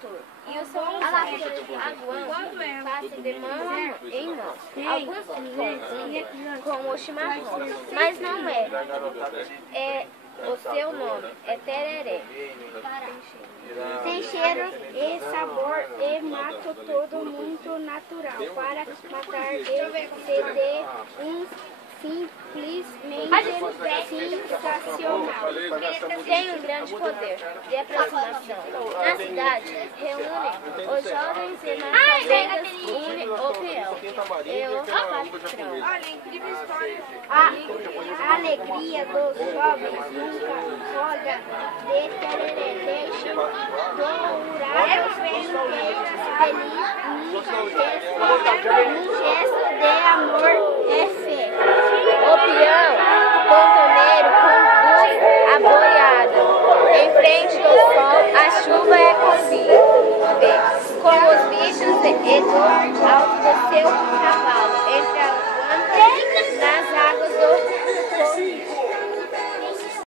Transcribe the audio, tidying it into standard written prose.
futuro. E o som aguando passa de mão em mão. Alguns confundem com o chimarrão, mas não é. O seu nome é tereré. Tem cheiro e sabor e mato todo muito natural. Para matar e ceder simplesmente sensacional. Tem um grande poder de aproximação. Na cidade, reúne os jovens e nas fazendas une o peão e o patrão. A alegria dos jovens nunca roda de tereré. Deixa dourar os feliz num gesto de amor e fé. O peão, pontoneiro, conduz a boiada. Em frente do sol, a chuva é convite. Com os bichos e do alto do seu